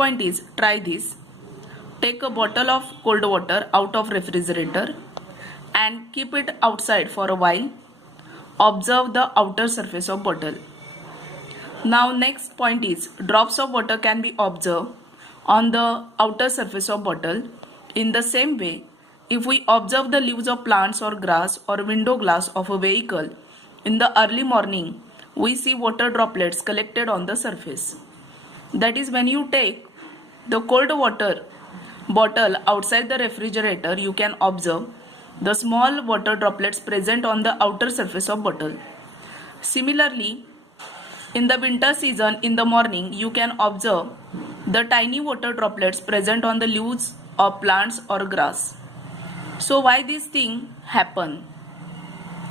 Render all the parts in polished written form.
point is, try this. Take a bottle of cold water out of refrigerator and keep it outside for a while. Observe the outer surface of bottle. Now next point is, drops of water can be observed on the outer surface of bottle. In the same way, if we observe the leaves of plants or grass or window glass of a vehicle in the early morning, we see water droplets collected on the surface. That is, when you take the cold water bottle outside the refrigerator, you can observe the small water droplets present on the outer surface of bottle. Similarly, in the winter season, in the morning, you can observe the tiny water droplets present on the leaves of plants or grass. So why this thing happen?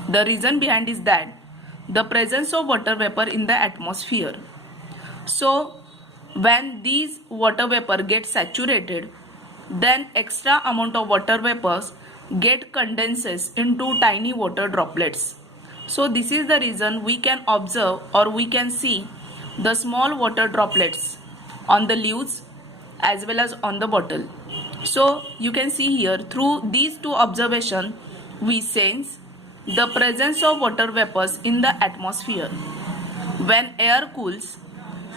The reason behind is that the presence of water vapor in the atmosphere. So when these water vapor get saturated, then extra amount of water vapors get condenses into tiny water droplets. So this is the reason we can observe or we can see the small water droplets on the leaves as well as on the bottle. So you can see here, through these two observations, we sense the presence of water vapors in the atmosphere. When air cools,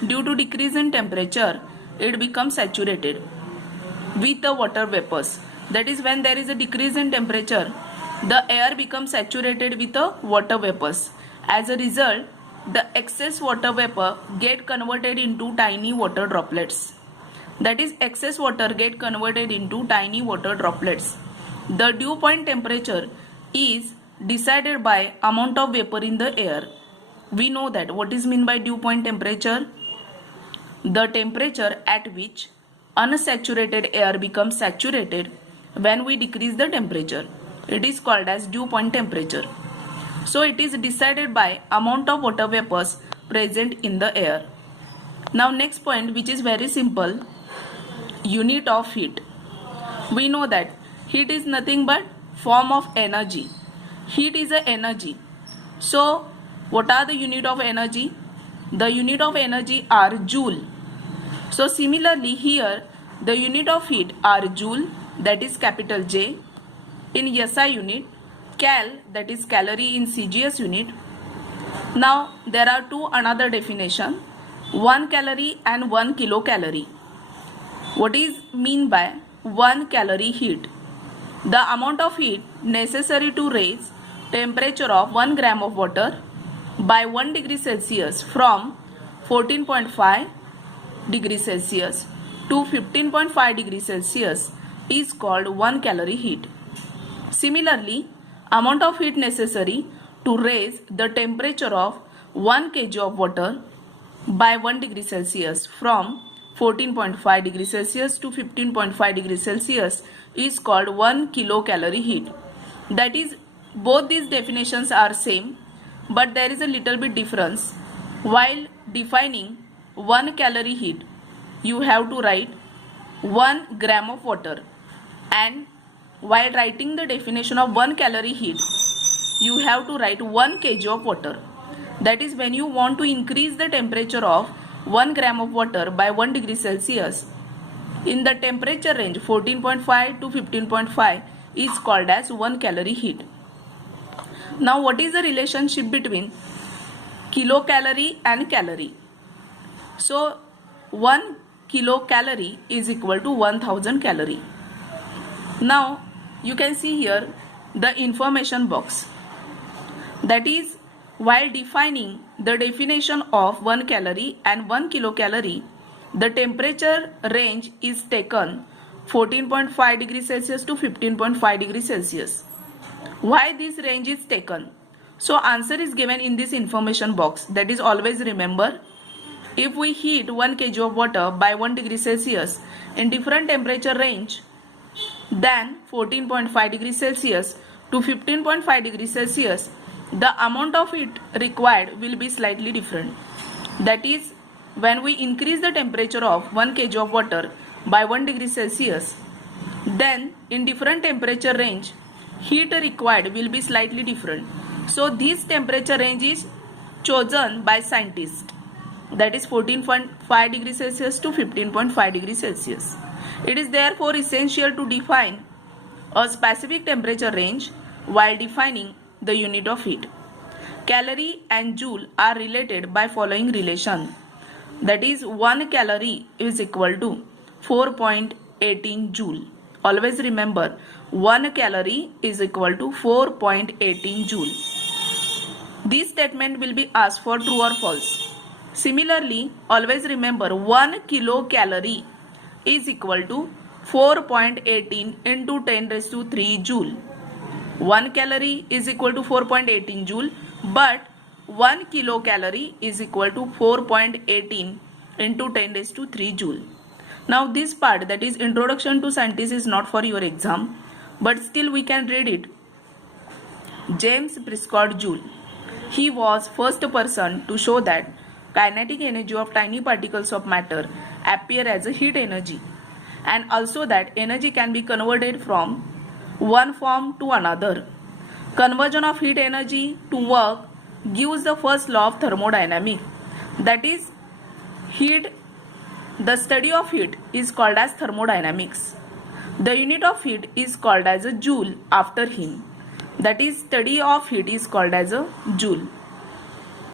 due to decrease in temperature, it becomes saturated with the water vapors. That is, when there is a decrease in temperature, the air becomes saturated with the water vapors. As a result, the excess water vapor get converted into tiny water droplets. That is, excess water get converted into tiny water droplets. The dew point temperature is decided by amount of vapor in the air. We know that. What is meant by dew point temperature? The temperature at which unsaturated air becomes saturated when we decrease the temperature. It is called as dew point temperature. So it is decided by amount of water vapors present in the air. Now next point, which is very simple, unit of heat. We know that heat is nothing but form of energy. Heat is a energy. So what are the unit of energy? The unit of energy are joule. So similarly here, the unit of heat are joule, that is capital J, in SI unit, cal, that is calorie in CGS unit. Now there are two another definition, 1 calorie and 1 kilocalorie. What is mean by 1 calorie heat? The amount of heat necessary to raise temperature of 1 gram of water by 1 degree Celsius from 14.5 degrees Celsius to 15.5 degrees Celsius is called 1 calorie heat. Similarly, amount of heat necessary to raise the temperature of 1 kg of water by 1 degree Celsius from 14.5 degrees Celsius to 15.5 degrees Celsius is called 1 kilocalorie heat. That is, both these definitions are same, but there is a little bit difference. While defining 1 calorie heat, you have to write 1 gram of water, and while writing the definition of 1 calorie heat, you have to write 1 kg of water. That is, when you want to increase the temperature of 1 gram of water by 1 degree Celsius in the temperature range 14.5 to 15.5 is called as 1 calorie heat. Now what is the relationship between kilocalorie and calorie? So 1 kilocalorie is equal to 1000 calorie. Now you can see here the information box. That is, while defining the definition of 1 calorie and 1 kilocalorie, the temperature range is taken 14.5 degrees Celsius to 15.5 degrees Celsius. Why this range is taken? So answer is given in this information box. That is, always remember, if we heat 1 kg of water by 1 degree Celsius in different temperature range, then 14.5 degrees Celsius to 15.5 degrees Celsius, the amount of heat required will be slightly different. That is, when we increase the temperature of 1 kg of water by 1 degree Celsius, then in different temperature range, heat required will be slightly different. So this temperature range is chosen by scientists. that is 14.5 degrees Celsius to 15.5 degrees Celsius. It is therefore essential to define a specific temperature range while defining the unit of heat. Calorie and joule are related by following relation. That is 1 calorie is equal to 4.18 joule. Always remember 1 calorie is equal to 4.18 joule. This statement will be asked for true or false. Similarly, always remember 1 kilocalorie is equal to 4.18 into 10 raised to 3 joule. 1 calorie is equal to 4.18 joule, but 1 kilocalorie is equal to 4.18 into 10 raised to 3 joule. Now this part, that is introduction to scientists, is not for your exam, but still we can read it. James Prescott Joule. He was first person to show that kinetic energy of tiny particles of matter appear as a heat energy, and also that energy can be converted from one form to another. Conversion of heat energy to work gives the first law of thermodynamics, that is heat. The study of heat is called as thermodynamics. The unit of heat is called as a joule after him, that is study of heat is called as a joule.